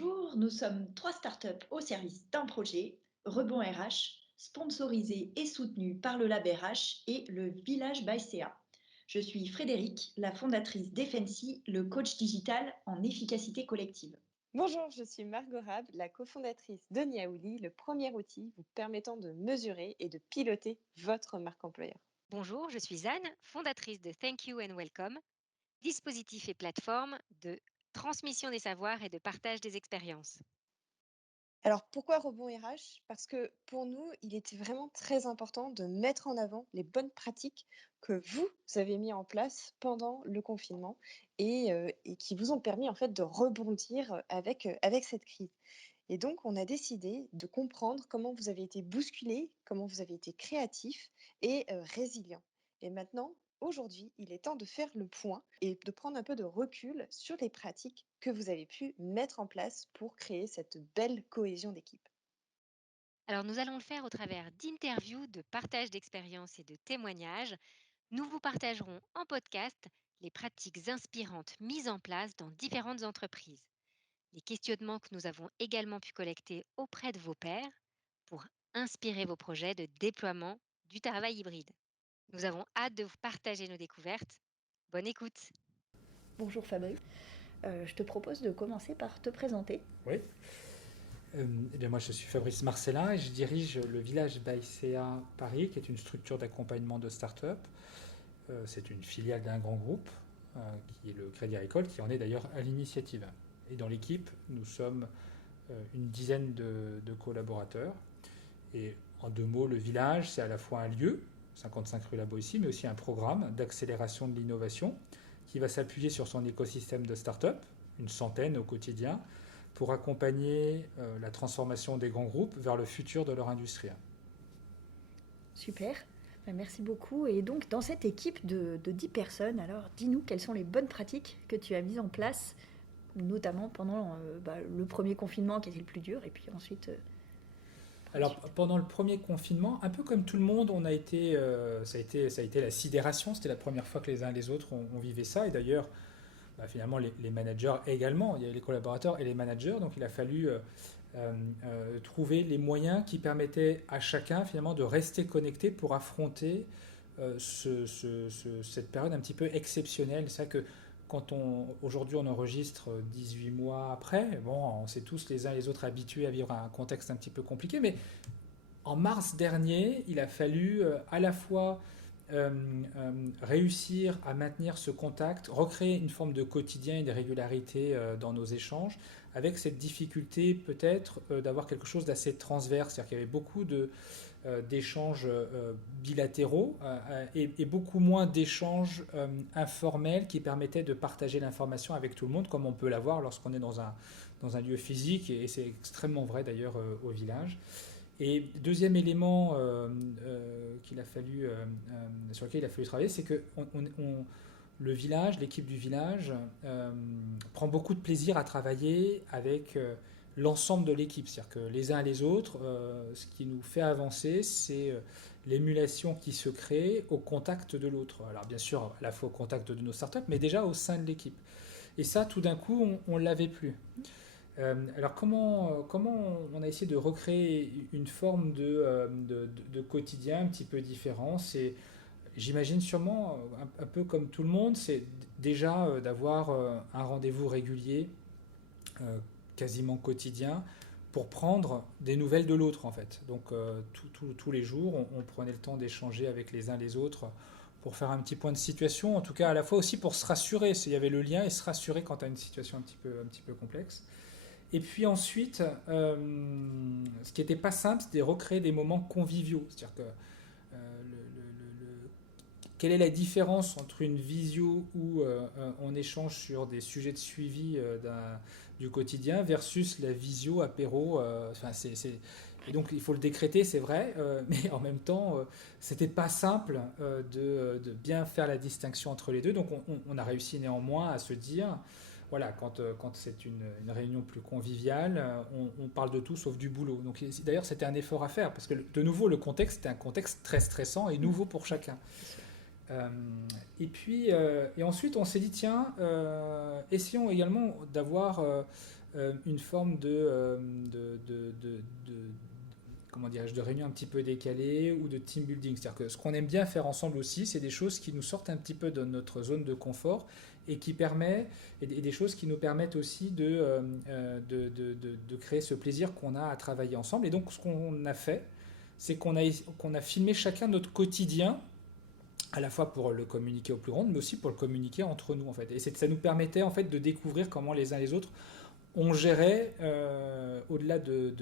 Bonjour, nous sommes trois startups au service d'un projet, Rebond RH, sponsorisé et soutenu par le Lab RH et le Village by CA. Je suis Frédéric, la fondatrice d'Effensi, le coach digital en efficacité collective. Bonjour, je suis Margot Rab, la cofondatrice de Niaouli, le premier outil vous permettant de mesurer et de piloter votre marque employeur. Bonjour, je suis Anne, fondatrice de Thank You and Welcome, dispositif et plateforme de transmission des savoirs et de partage des expériences. Alors pourquoi Rebond RH? Parce que pour nous, il était vraiment très important de mettre en avant les bonnes pratiques que vous avez mis en place pendant le confinement et qui vous ont permis en fait de rebondir avec cette crise. Et donc, on a décidé de comprendre comment vous avez été bousculé, comment vous avez été créatif et résilient. Et maintenant, aujourd'hui, il est temps de faire le point et de prendre un peu de recul sur les pratiques que vous avez pu mettre en place pour créer cette belle cohésion d'équipe. Alors nous allons le faire au travers d'interviews, de partage d'expériences et de témoignages. Nous vous partagerons en podcast les pratiques inspirantes mises en place dans différentes entreprises, les questionnements que nous avons également pu collecter auprès de vos pairs pour inspirer vos projets de déploiement du travail hybride. Nous avons hâte de vous partager nos découvertes. Bonne écoute! Bonjour Fabrice, je te propose de commencer par te présenter. Oui. Eh bien, moi, je suis Fabrice Marcellin et je dirige le Village by CA Paris, qui est une structure d'accompagnement de start-up. C'est une filiale d'un grand groupe, qui est le Crédit Agricole, qui en est d'ailleurs à l'initiative. Et dans l'équipe, nous sommes une dizaine de collaborateurs. Et en deux mots, le village, c'est à la fois un lieu, 55 rue La Boétie, mais aussi un programme d'accélération de l'innovation qui va s'appuyer sur son écosystème de start-up, une centaine au quotidien, pour accompagner la transformation des grands groupes vers le futur de leur industrie. Super, merci beaucoup. Et donc dans cette équipe de 10 personnes, alors dis-nous quelles sont les bonnes pratiques que tu as mises en place, notamment pendant le premier confinement qui était le plus dur, et puis ensuite... Alors pendant le premier confinement, un peu comme tout le monde, ça a été la sidération. C'était la première fois que les uns et les autres on vivait ça. Et d'ailleurs, finalement, les managers également. Il y a les collaborateurs et les managers. Donc il a fallu trouver les moyens qui permettaient à chacun finalement de rester connecté pour affronter cette période un petit peu exceptionnelle. C'est ça que aujourd'hui on enregistre 18 mois après, bon, on s'est tous les uns et les autres habitués à vivre un contexte un petit peu compliqué, mais en mars dernier, il a fallu à la fois réussir à maintenir ce contact, recréer une forme de quotidien et de régularité dans nos échanges, avec cette difficulté peut-être d'avoir quelque chose d'assez transverse, c'est-à-dire qu'il y avait beaucoup d'échanges bilatéraux et beaucoup moins d'échanges informels qui permettaient de partager l'information avec tout le monde, comme on peut l'avoir lorsqu'on est dans un lieu physique, et c'est extrêmement vrai d'ailleurs au village. Et deuxième élément sur lequel il a fallu travailler, c'est que le village, l'équipe du village, prend beaucoup de plaisir à travailler avec l'ensemble de l'équipe. C'est-à-dire que les uns et les autres, ce qui nous fait avancer, c'est l'émulation qui se crée au contact de l'autre. Alors bien sûr, à la fois au contact de nos startups, mais déjà au sein de l'équipe. Et ça, tout d'un coup, on ne l'avait plus. Alors comment on a essayé de recréer une forme de quotidien un petit peu différent? C'est, j'imagine sûrement, un peu comme tout le monde, c'est déjà d'avoir un rendez-vous régulier, quasiment quotidien, pour prendre des nouvelles de l'autre en fait. Donc tous les jours, on prenait le temps d'échanger avec les uns les autres pour faire un petit point de situation, en tout cas à la fois aussi pour se rassurer, il y avait le lien et se rassurer quand tu as une situation un petit peu complexe. Et puis ensuite, ce qui n'était pas simple, c'était de recréer des moments conviviaux. C'est-à-dire que quelle est la différence entre une visio où on échange sur des sujets de suivi du quotidien versus la visio apéro. Et donc il faut le décréter, c'est vrai, mais en même temps, c'était pas simple de bien faire la distinction entre les deux. Donc on a réussi néanmoins à se dire, voilà, quand c'est une réunion plus conviviale, on parle de tout sauf du boulot. Donc d'ailleurs, c'était un effort à faire, parce que de nouveau, le contexte était un contexte très stressant et nouveau pour chacun. Et ensuite, on s'est dit, tiens, essayons également d'avoir une forme comment dirais-je, de réunion un petit peu décalée ou de team building. C'est-à-dire que ce qu'on aime bien faire ensemble aussi, c'est des choses qui nous sortent un petit peu de notre zone de confort et des choses qui nous permettent aussi de créer ce plaisir qu'on a à travailler ensemble. Et donc, ce qu'on a fait, c'est qu'on a filmé chacun notre quotidien, à la fois pour le communiquer au plus grand, mais aussi pour le communiquer entre nous, en fait. Et ça nous permettait, en fait, de découvrir comment les uns les autres on gérait, au-delà de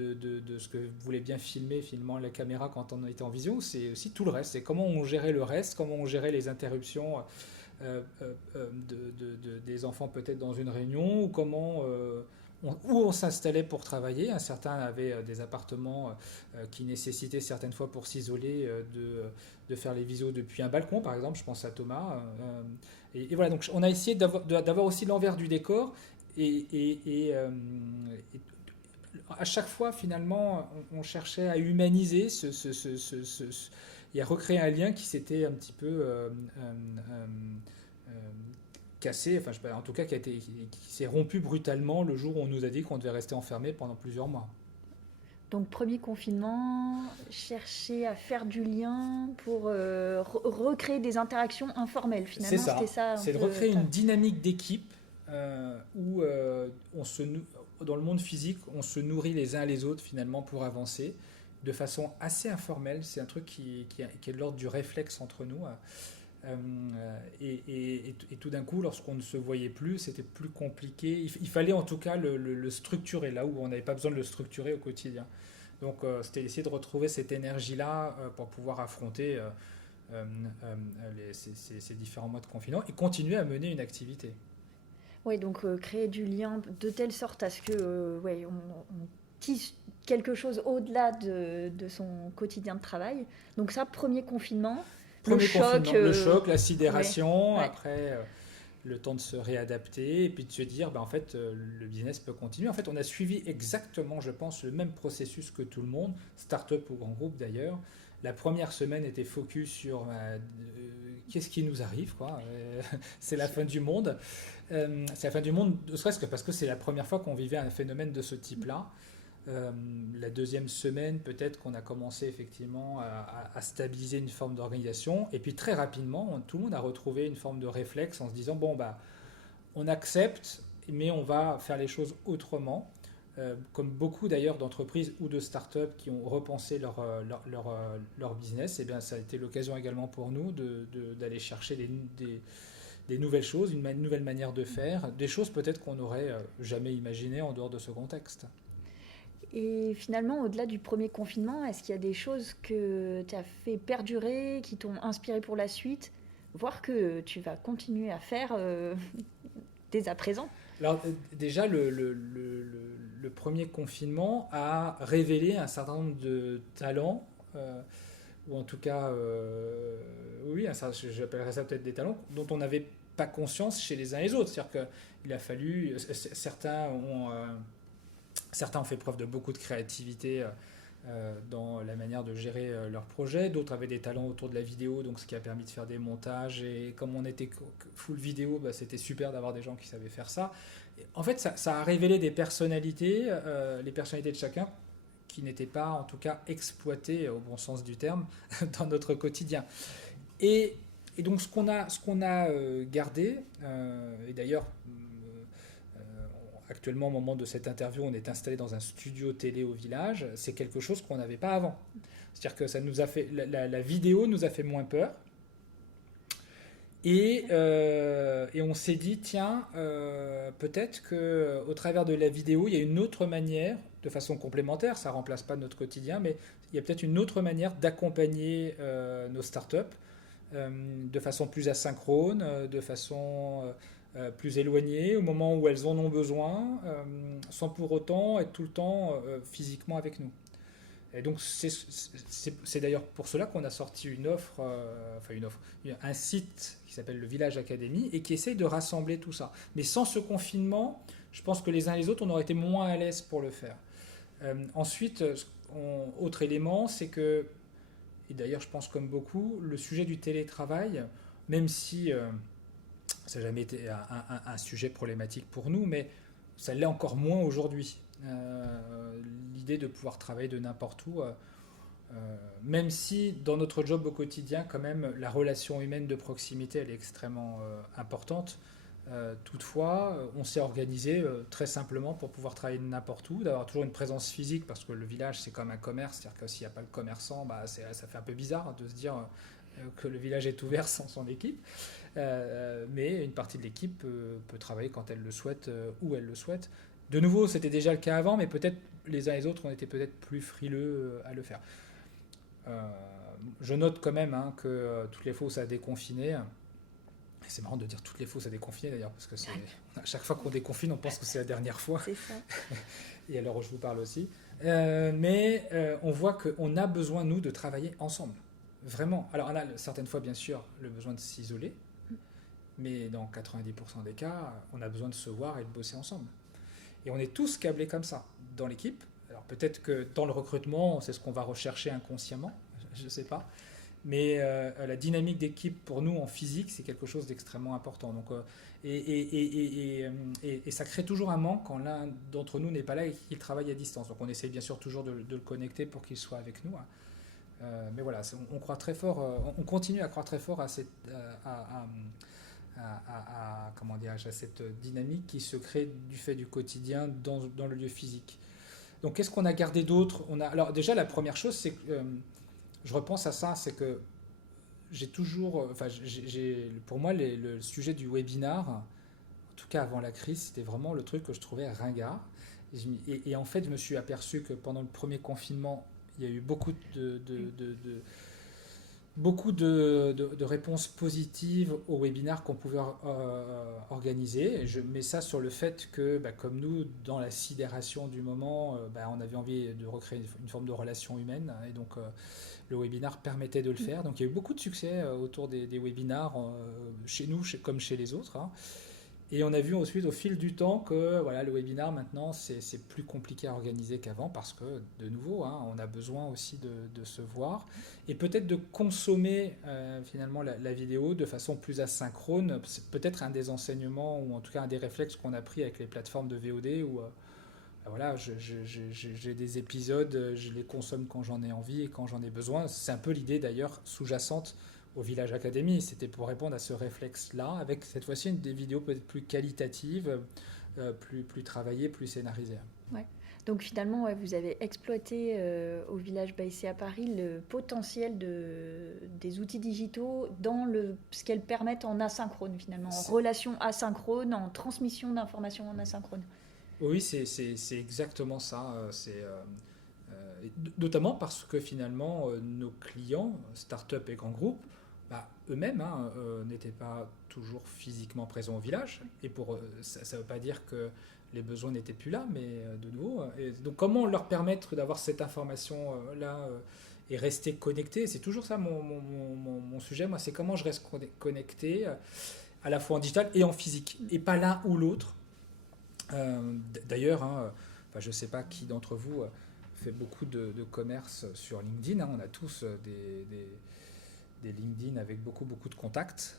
ce que vous voulez bien filmer, filmant la caméra quand on était en visio, c'est aussi tout le reste. C'est comment on gérait le reste, comment on gérait les interruptions des enfants peut-être dans une réunion, ou où on s'installait pour travailler. Certains avaient des appartements qui nécessitaient certaines fois pour s'isoler de faire les visios depuis un balcon, par exemple. Je pense à Thomas. Et voilà, donc on a essayé d'avoir aussi l'envers du décor. Et à chaque fois, finalement, on cherchait à humaniser et à recréer un lien qui s'était un petit peu cassé, enfin, je sais pas, en tout cas qui s'est rompu brutalement le jour où on nous a dit qu'on devait rester enfermé pendant plusieurs mois. Donc, premier confinement, chercher à faire du lien pour recréer des interactions informelles, finalement. C'est ça, c'était ça c'est de recréer une dynamique d'équipe où dans le monde physique, on se nourrit les uns les autres finalement pour avancer de façon assez informelle. C'est un truc qui est de l'ordre du réflexe entre nous. Et tout d'un coup, lorsqu'on ne se voyait plus, c'était plus compliqué. Il fallait en tout cas le structurer là où on n'avait pas besoin de le structurer au quotidien. Donc c'était essayer de retrouver cette énergie-là pour pouvoir affronter ces différents mois de confinement et continuer à mener une activité. Oui, donc créer du lien de telle sorte à ce que on tisse quelque chose au-delà de son quotidien de travail. Donc ça, premier confinement. Le choc, la sidération, ouais. Après le temps de se réadapter et puis de se dire en fait le business peut continuer. En fait, on a suivi exactement, je pense, le même processus que tout le monde, start-up ou grand groupe d'ailleurs. La première semaine était focus sur qu'est-ce qui nous arrive, quoi. C'est la fin du monde. C'est la fin du monde, ne serait-ce que parce que c'est la première fois qu'on vivait un phénomène de ce type-là. La deuxième semaine, peut-être qu'on a commencé effectivement à stabiliser une forme d'organisation. Et puis très rapidement, tout le monde a retrouvé une forme de réflexe en se disant, on accepte, mais on va faire les choses autrement. Comme beaucoup d'ailleurs d'entreprises ou de start-up qui ont repensé leur business, et bien, ça a été l'occasion également pour nous d'aller chercher des nouvelles choses, une nouvelle manière de faire, des choses peut-être qu'on n'aurait jamais imaginées en dehors de ce contexte. Et finalement, au-delà du premier confinement, est-ce qu'il y a des choses que tu as fait perdurer, qui t'ont inspiré pour la suite, voire que tu vas continuer à faire dès à présent ? Alors déjà, le premier confinement a révélé un certain nombre de talents, ou en tout cas, oui, j'appellerais ça peut-être des talents, dont on n'avait pas conscience chez les uns et les autres. C'est-à-dire qu'il a fallu, certains ont fait preuve de beaucoup de créativité dans la manière de gérer leurs projets. D'autres avaient des talents autour de la vidéo, donc ce qui a permis de faire des montages. Et comme on était full vidéo, c'était super d'avoir des gens qui savaient faire ça. Et en fait, ça a révélé des personnalités, les personnalités de chacun, qui n'étaient pas, en tout cas, exploitées au bon sens du terme dans notre quotidien. Et donc, ce qu'on a gardé, et d'ailleurs, actuellement, au moment de cette interview, on est installé dans un studio télé au village. C'est quelque chose qu'on n'avait pas avant. C'est-à-dire que ça nous a fait, la vidéo nous a fait moins peur. Et on s'est dit, tiens, peut-être qu'au travers de la vidéo, il y a une autre manière, de façon complémentaire, ça ne remplace pas notre quotidien, mais il y a peut-être une autre manière d'accompagner nos startups de façon plus asynchrone, de façon plus éloignées au moment où elles en ont besoin, sans pour autant être tout le temps physiquement avec nous. Et donc c'est d'ailleurs pour cela qu'on a sorti un site qui s'appelle le Village Academy et qui essaye de rassembler tout ça. Mais sans ce confinement, je pense que les uns et les autres, on aurait été moins à l'aise pour le faire. Ensuite, autre élément, c'est que, et d'ailleurs je pense comme beaucoup, le sujet du télétravail, même si ça n'a jamais été un sujet problématique pour nous, mais ça l'est encore moins aujourd'hui. L'idée de pouvoir travailler de n'importe où, même si dans notre job au quotidien, quand même, la relation humaine de proximité, elle est extrêmement importante. Toutefois, on s'est organisé très simplement pour pouvoir travailler de n'importe où, d'avoir toujours une présence physique, parce que le village, c'est comme un commerce, c'est-à-dire que s'il n'y a pas le commerçant, ça fait un peu bizarre de se dire que le village est ouvert sans son équipe. Mais une partie de l'équipe peut travailler quand elle le souhaite, où elle le souhaite. De nouveau, c'était déjà le cas avant, mais peut-être les uns et les autres, on était peut-être plus frileux à le faire. Je note quand même que toutes les fois où ça a déconfiné, c'est marrant de dire toutes les fois où ça a déconfiné d'ailleurs, parce que à chaque fois qu'on déconfine, on pense que c'est la dernière fois. C'est ça. Et à l'heure où je vous parle aussi. Mais on voit qu'on a besoin, nous, de travailler ensemble. Vraiment. Alors, on a certaines fois, bien sûr, le besoin de s'isoler, mais dans 90% des cas, on a besoin de se voir et de bosser ensemble. Et on est tous câblés comme ça dans l'équipe. Alors peut-être que dans le recrutement, c'est ce qu'on va rechercher inconsciemment, je ne sais pas. Mais la dynamique d'équipe pour nous en physique, c'est quelque chose d'extrêmement important. Donc, et ça crée toujours un manque quand l'un d'entre nous n'est pas là et qu'il travaille à distance. Donc on essaye bien sûr toujours de le connecter pour qu'il soit avec nous. Mais voilà, on croit très fort, on continue à croire très fort à cette... comment dirais-je, à cette dynamique qui se crée du fait du quotidien dans le lieu physique. Donc qu'est-ce qu'on a gardé d'autre? Alors déjà la première chose, c'est que je repense à ça, c'est que j'ai toujours, pour moi le sujet du webinar, en tout cas avant la crise, c'était vraiment le truc que je trouvais ringard. Et en fait, je me suis aperçu que pendant le premier confinement, il y a eu beaucoup de réponses positives au webinar qu'on pouvait organiser. Et je mets ça sur le fait que, comme nous, dans la sidération du moment, on avait envie de recréer une forme de relation humaine. Et donc, le webinar permettait de le faire. Donc, il y a eu beaucoup de succès autour des webinars, chez nous comme chez les autres. Et on a vu ensuite au fil du temps que le webinar maintenant c'est plus compliqué à organiser qu'avant parce que de nouveau on a besoin aussi de se voir et peut-être de consommer finalement la vidéo de façon plus asynchrone. C'est peut-être un des enseignements ou en tout cas un des réflexes qu'on a pris avec les plateformes de VOD où j'ai des épisodes, je les consomme quand j'en ai envie et quand j'en ai besoin. C'est un peu l'idée d'ailleurs sous-jacente au Village Academy, c'était pour répondre à ce réflexe-là, avec cette fois-ci des vidéos peut-être plus qualitatives, plus travaillées, plus scénarisées. Ouais. Donc finalement, vous avez exploité au Village Baïsé à Paris le potentiel des outils digitaux dans ce qu'elles permettent en asynchrone finalement, en relation asynchrone, en transmission d'informations en asynchrone. Oui, c'est exactement ça. Notamment parce que finalement, nos clients, start-up et grands groupes, eux-mêmes n'étaient pas toujours physiquement présents au village. Et ça ne veut pas dire que les besoins n'étaient plus là, mais de nouveau. Et donc comment leur permettre d'avoir cette information-là et rester connecté? C'est toujours ça mon sujet. Moi, c'est comment je reste connecté à la fois en digital et en physique. Et pas l'un ou l'autre. D'ailleurs, je ne sais pas qui d'entre vous fait beaucoup de commerce sur LinkedIn. On a tous des LinkedIn avec beaucoup de contacts.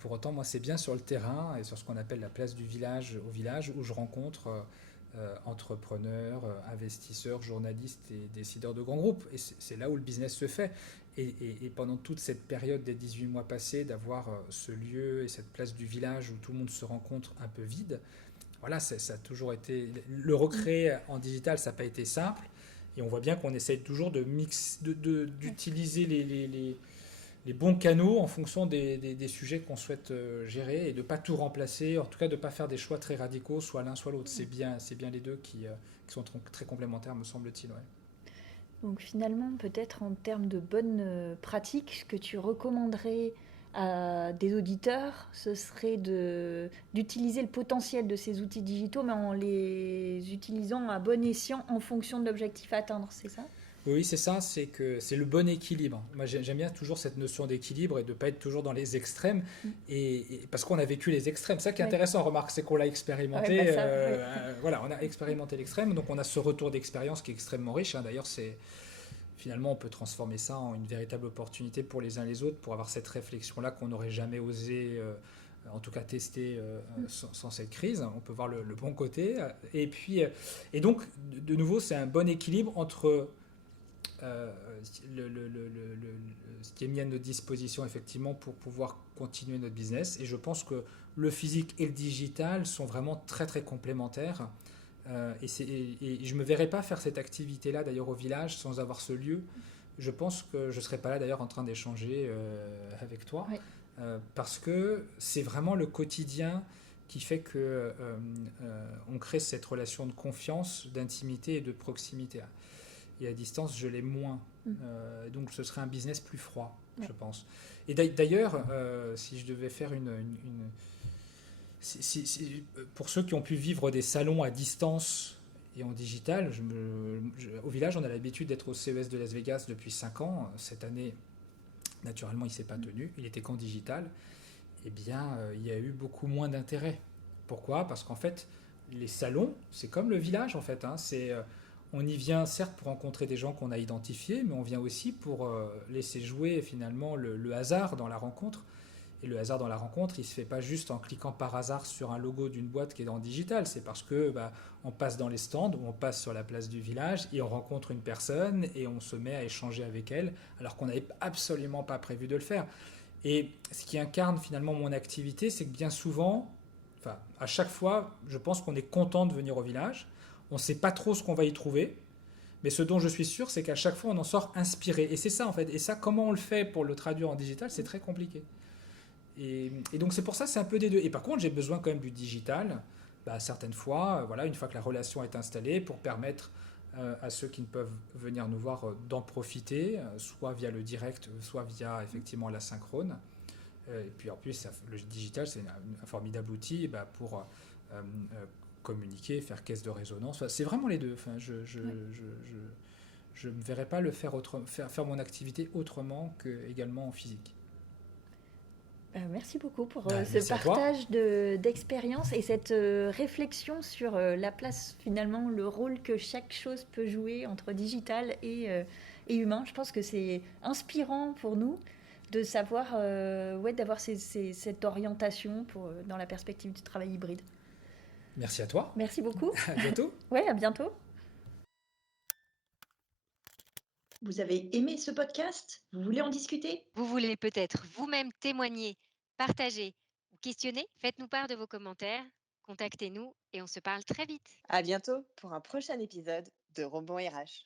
Pour autant, moi, c'est bien sur le terrain et sur ce qu'on appelle la place du village au village où je rencontre entrepreneurs, investisseurs, journalistes et décideurs de grands groupes. Et c'est là où le business se fait. Et pendant toute cette période des 18 mois passés, d'avoir ce lieu et cette place du village où tout le monde se rencontre un peu vide, voilà, ça a toujours été... Le recréer en digital, ça n'a pas été simple. Et on voit bien qu'on essaie toujours d'utiliser les bons canaux en fonction des sujets qu'on souhaite gérer et de ne pas tout remplacer, en tout cas de ne pas faire des choix très radicaux, soit l'un soit l'autre. C'est bien les deux qui sont très complémentaires, me semble-t-il. Ouais. Donc finalement, peut-être en termes de bonnes pratiques, ce que tu recommanderais à des auditeurs, ce serait d'utiliser le potentiel de ces outils digitaux, mais en les utilisant à bon escient en fonction de l'objectif à atteindre, c'est ça ? Oui, c'est ça, c'est le bon équilibre. Moi, j'aime bien toujours cette notion d'équilibre et de ne pas être toujours dans les extrêmes, et parce qu'on a vécu les extrêmes. Ça qui est intéressant, remarque, c'est qu'on l'a expérimenté. Voilà, on a expérimenté l'extrême, donc on a ce retour d'expérience qui est extrêmement riche. D'ailleurs, finalement, on peut transformer ça en une véritable opportunité pour les uns et les autres, pour avoir cette réflexion-là qu'on n'aurait jamais osé en tout cas tester sans cette crise. On peut voir le bon côté. Et puis, et donc, de nouveau, c'est un bon équilibre entre euh, ce qui est mis à notre disposition effectivement pour pouvoir continuer notre business. Et je pense que le physique et le digital sont vraiment très très complémentaires. Et je ne me verrais pas faire cette activité-là d'ailleurs au village sans avoir ce lieu. Je pense que je ne serais pas là d'ailleurs en train d'échanger avec toi. Oui. Parce que c'est vraiment le quotidien qui fait que on crée cette relation de confiance, d'intimité et de proximité. Et à distance, je l'ai moins. Donc ce serait un business plus froid, je pense. Et d'ailleurs, si je devais faire pour ceux qui ont pu vivre des salons à distance et en digital, au village, on a l'habitude d'être au CES de Las Vegas depuis 5 ans. Cette année, naturellement, il ne s'est pas tenu. Il était qu'en digital. Eh bien, il y a eu beaucoup moins d'intérêt. Pourquoi? Parce qu'en fait, les salons, c'est comme le village, en fait. On y vient certes pour rencontrer des gens qu'on a identifiés, mais on vient aussi pour laisser jouer finalement le hasard dans la rencontre. Et le hasard dans la rencontre, il ne se fait pas juste en cliquant par hasard sur un logo d'une boîte qui est dans le digital. C'est parce que on passe dans les stands, ou on passe sur la place du village et on rencontre une personne et on se met à échanger avec elle, alors qu'on n'avait absolument pas prévu de le faire. Et ce qui incarne finalement mon activité, c'est que bien souvent, enfin à chaque fois, je pense qu'on est content de venir au village. On ne sait pas trop ce qu'on va y trouver, mais ce dont je suis sûr, c'est qu'à chaque fois, on en sort inspiré. Et c'est ça en fait. Et ça, comment on le fait pour le traduire en digital, c'est très compliqué. Et donc c'est pour ça, c'est un peu des deux. Et par contre, j'ai besoin quand même du digital, certaines fois, voilà, une fois que la relation est installée, pour permettre à ceux qui ne peuvent venir nous voir d'en profiter, soit via le direct, soit via effectivement la synchrone. Et puis en plus, le digital, c'est un formidable outil pour euh, communiquer, faire caisse de résonance. Enfin, c'est vraiment les deux. Enfin, je ne me verrais pas faire mon activité autrement qu'également en physique. Merci beaucoup pour ce Merci à toi. partage d'expérience et cette réflexion sur la place, finalement, le rôle que chaque chose peut jouer entre digital et humain. Je pense que c'est inspirant pour nous de savoir, d'avoir cette orientation dans la perspective du travail hybride. Merci à toi. Merci beaucoup. À bientôt. Ouais, à bientôt. Vous avez aimé ce podcast? Vous voulez en discuter? Vous voulez peut-être vous-même témoigner, partager ou questionner? Faites-nous part de vos commentaires, contactez-nous et on se parle très vite. À bientôt pour un prochain épisode de Rebond RH.